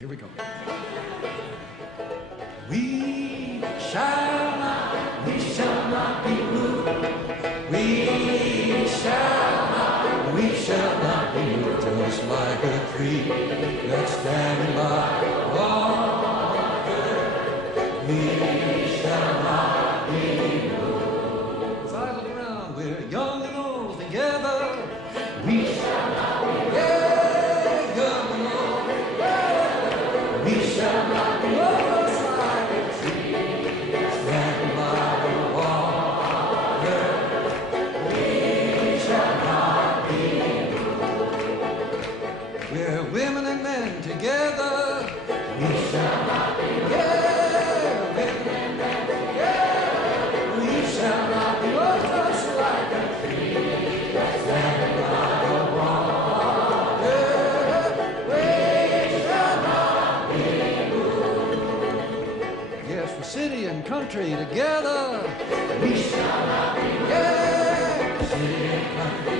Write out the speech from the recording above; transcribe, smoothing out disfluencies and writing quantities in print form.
Here we go. We shall not be moved. We shall not be moved. Just like a tree that's standing by water. We shall not be moved. As I look around, we're young and old together. We shall not be moved. Yeah, young and old together. We shall not be moved. Just like a tree standing by the water. We shall not be moved. We're women and men together. We shall not be moved. Yeah, women and men together. We shall not be moved. Just like a tree standing by the water. We shall not be moved. Yes, for city and country together. We shall not be moved. Yeah, city and country